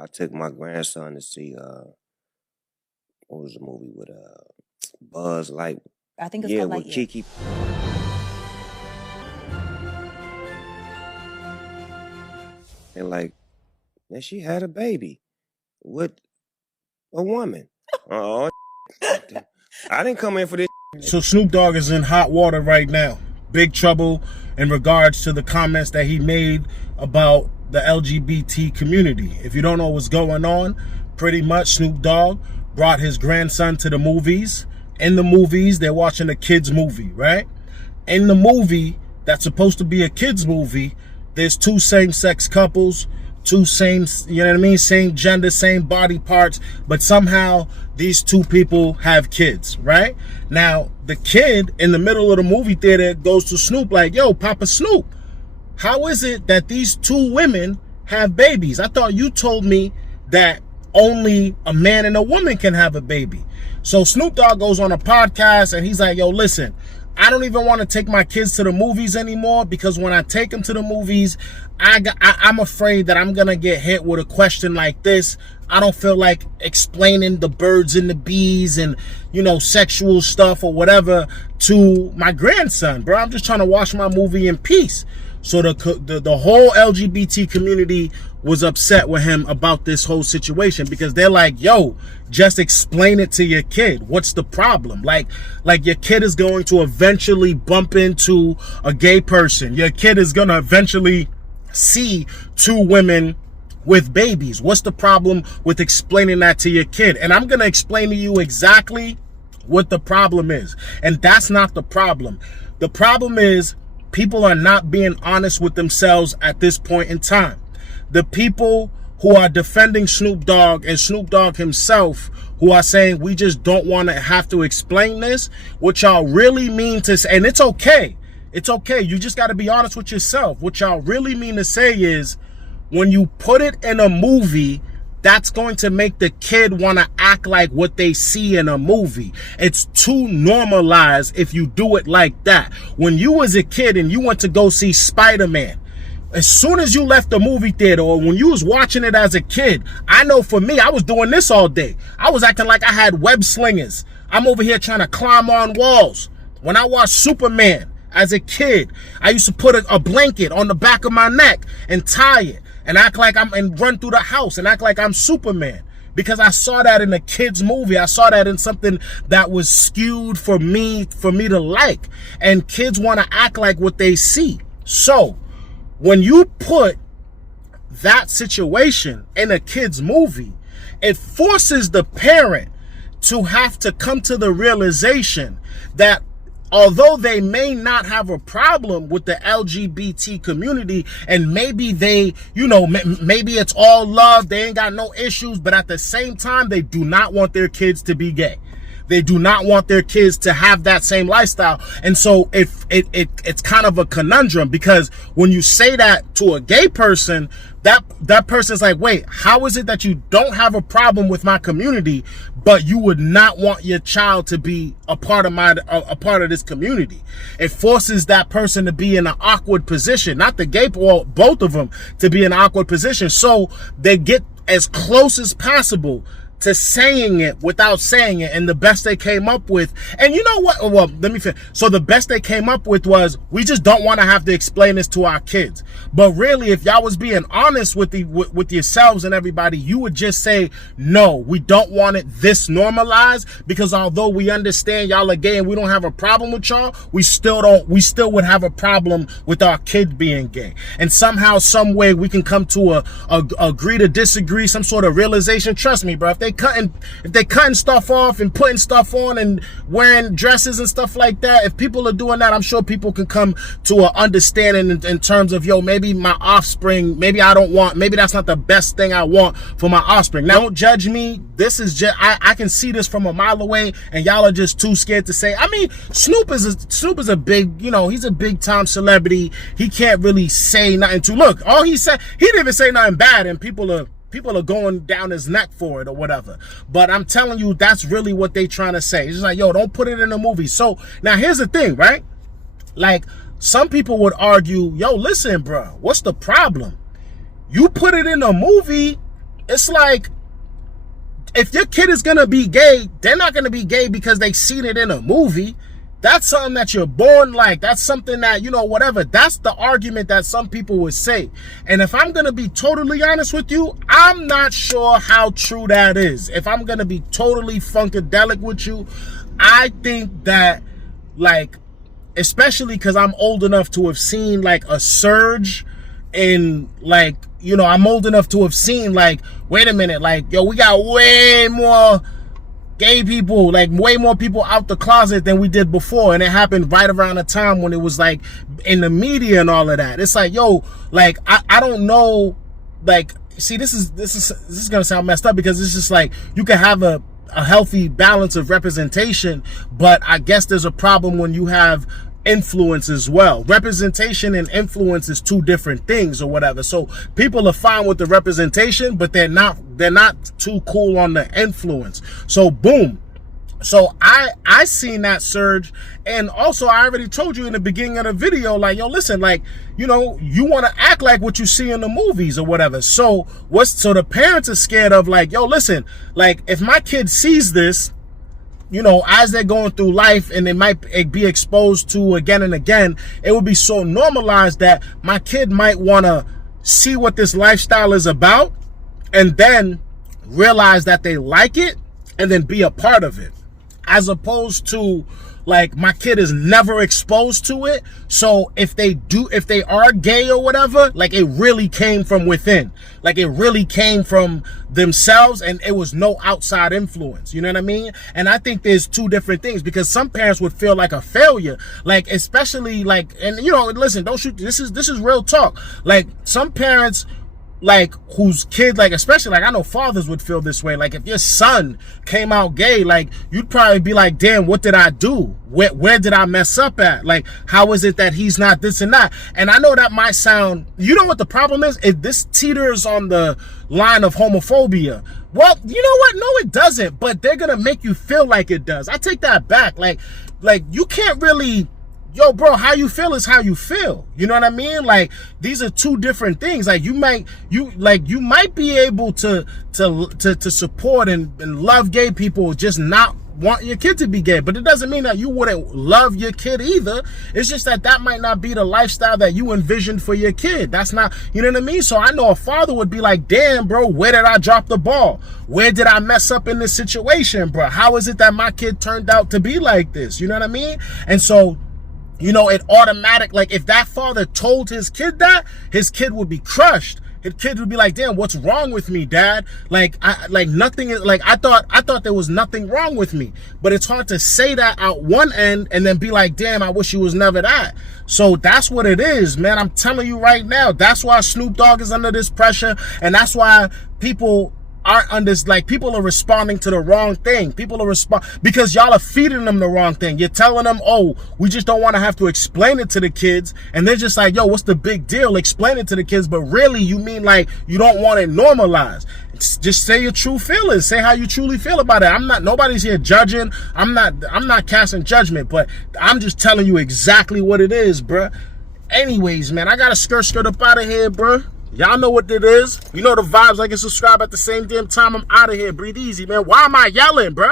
I took my grandson to see what was the movie with Buzz Light? I think it's called with Lightyear. Kiki. And then she had a baby with a woman. Oh, I didn't come in for this. So Snoop Dogg is in hot water right now. Big trouble in regards to the comments that he made about the LGBT community. If you don't know what's going on, pretty much Snoop Dogg brought his grandson to the movies. In the movies, they're watching a kid's movie, right? In the movie that's supposed to be a kid's movie, there's two same-sex couples, two same, you know what I mean, same gender, same body parts, but somehow these two people have kids, right? Now, the kid in the middle of the movie theater goes to Snoop like, yo, Papa Snoop, how is it that these two women have babies? I thought you told me that only a man and a woman can have a baby. So Snoop Dogg goes on a podcast and he's like, yo, listen, I don't even want to take my kids to the movies anymore because when I take them to the movies, I'm afraid that I'm going to get hit with a question like this. I don't feel like explaining the birds and the bees and, you know, sexual stuff or whatever to my grandson, bro. I'm just trying to watch my movie in peace. So the whole LGBT community was upset with him about this whole situation because they're like, yo, just explain it to your kid. What's the problem? Like your kid is going to eventually bump into a gay person. Your kid is going to eventually see two women with babies. What's the problem with explaining that to your kid? And I'm going to explain to you exactly what the problem is. And that's not the problem. The problem is people are not being honest with themselves at this point in time. The people who are defending Snoop Dogg and Snoop Dogg himself, who are saying we just don't want to have to explain this, what y'all really mean to say, and it's okay. It's okay. You just got to be honest with yourself. What y'all really mean to say is when you put it in a movie, that's going to make the kid want to act like what they see in a movie. It's too normalized if you do it like that. When you was a kid and you went to go see Spider-Man, as soon as you left the movie theater or when you was watching it as a kid, I know for me, I was doing this all day. I was acting like I had web slingers. I'm over here trying to climb on walls. When I watched Superman as a kid, I used to put a blanket on the back of my neck and tie it and act like and run through the house and act like I'm Superman. Because I saw that in a kid's movie. I saw that in something that was skewed for me to like. And kids want to act like what they see. So when you put that situation in a kid's movie, it forces the parent to have to come to the realization that although they may not have a problem with the LGBT community and maybe they, you know, maybe it's all love, they ain't got no issues, but at the same time, they do not want their kids to be gay. They do not want their kids to have that same lifestyle. And so it's kind of a conundrum because when you say that to a gay person, that person's like, wait, how is it that you don't have a problem with my community, but you would not want your child to be a part of this community? It forces that person to be in an awkward position, not the gay, well, both of them to be in an awkward position. So they get as close as possible to saying it without saying it. And the best they came up with, and you know what, well, let me finish. So the best they came up with was, we just don't want to have to explain this to our kids. But really, if y'all was being honest with yourselves and everybody, you would just say, no, we don't want it this normalized, because although we understand y'all are gay and we don't have a problem with y'all, we still would have a problem with our kid being gay. And somehow, some way we can come to a agree to disagree, some sort of realization. Trust me, bro, if they cutting stuff off and putting stuff on and wearing dresses and stuff like that, if people are doing that, I'm sure people can come to an understanding in terms of, yo, maybe my offspring, maybe that's not the best thing I want for my offspring. Now, don't judge me. This is just, I can see this from a mile away and y'all are just too scared to say. I mean, Snoop is a big, you know, he's a big time celebrity. He can't really say nothing to, look, all he said, he didn't even say nothing bad and people are going down his neck for it or whatever. But I'm telling you, that's really what they trying to say. It's just like, yo, don't put it in a movie. So now here's the thing, right? Like, some people would argue, yo, listen, bro, what's the problem? You put it in a movie, it's like, if your kid is gonna be gay, they're not gonna be gay because they seen it in a movie. That's something that you're born like. That's something that, you know, whatever. That's the argument that some people would say. And if I'm gonna be totally honest with you, I'm not sure how true that is. If I'm gonna be totally funkadelic with you, I think that, like, especially because I'm old enough to have seen like a surge in, like, you know, I'm old enough to have seen, like, wait a minute, like, yo, we got way more gay people, like way more people out the closet than we did before. And it happened right around the time when it was like in the media and all of that. It's like, yo, like, I don't know, like, see, this is gonna sound messed up, because it's just like, you can have a healthy balance of representation, but I guess there's a problem when you have influence as well. Representation and influence is two different things or whatever. So people are fine with the representation, but they're not too cool on the influence. So boom. So I seen that surge. And also, I already told you in the beginning of the video, like, yo, listen, like, you know, you want to act like what you see in the movies or whatever. So the parents are scared of, like, yo, listen, like, if my kid sees this, you know, as they're going through life, and they might be exposed to again and again, it will be so normalized that my kid might want to see what this lifestyle is about, and then realize that they like it, and then be a part of it. As opposed to, like, my kid is never exposed to it. So if they are gay or whatever, like, it really came from within. Like, it really came from themselves, and it was no outside influence. You know what I mean? And I think there's two different things, because some parents would feel like a failure. Like, especially, like, and, you know, listen, don't shoot. This is real talk. Like, some parents, like, whose kid, like, especially, like, I know fathers would feel this way. Like, if your son came out gay, like, you'd probably be like, damn, what did I do? Where did I mess up at? Like, how is it that he's not this and that? And I know that might sound, you know what the problem is? This teeters on the line of homophobia. Well, you know what? No, it doesn't. But they're gonna make you feel like it does. I take that back. Like, you can't really, yo, bro, how you feel is how you feel. You know what I mean? Like, these are two different things. Like, you might be able to support and love gay people, just not want your kid to be gay. But it doesn't mean that you wouldn't love your kid either. It's just that might not be the lifestyle that you envisioned for your kid. That's not, you know what I mean? So I know a father would be like, damn, bro, where did I drop the ball? Where did I mess up in this situation, bro? How is it that my kid turned out to be like this? You know what I mean? And so, you know, it automatic, like, if that father told his kid that, his kid would be crushed. His kid would be like, damn, what's wrong with me, dad? Like, nothing is, like, I thought there was nothing wrong with me. But it's hard to say that out one end and then be like, damn, I wish you was never that. So that's what it is, man. I'm telling you right now, that's why Snoop Dogg is under this pressure. And that's why people aren't under, like, people are responding to the wrong thing. People are because y'all are feeding them the wrong thing. You're telling them, oh, we just don't want to have to explain it to the kids, and they're just like, yo, what's the big deal? Explain it to the kids. But really, you mean, like, you don't want it normalized. Just say your true feelings. Say how you truly feel about it. Nobody's here judging. I'm not casting judgment, but I'm just telling you exactly what it is, bruh. Anyways, man, I gotta skirt up out of here, bruh. Y'all know what it is. You know the vibes. Like and subscribe at the same damn time. I'm out of here. Breathe easy, man. Why am I yelling, bro?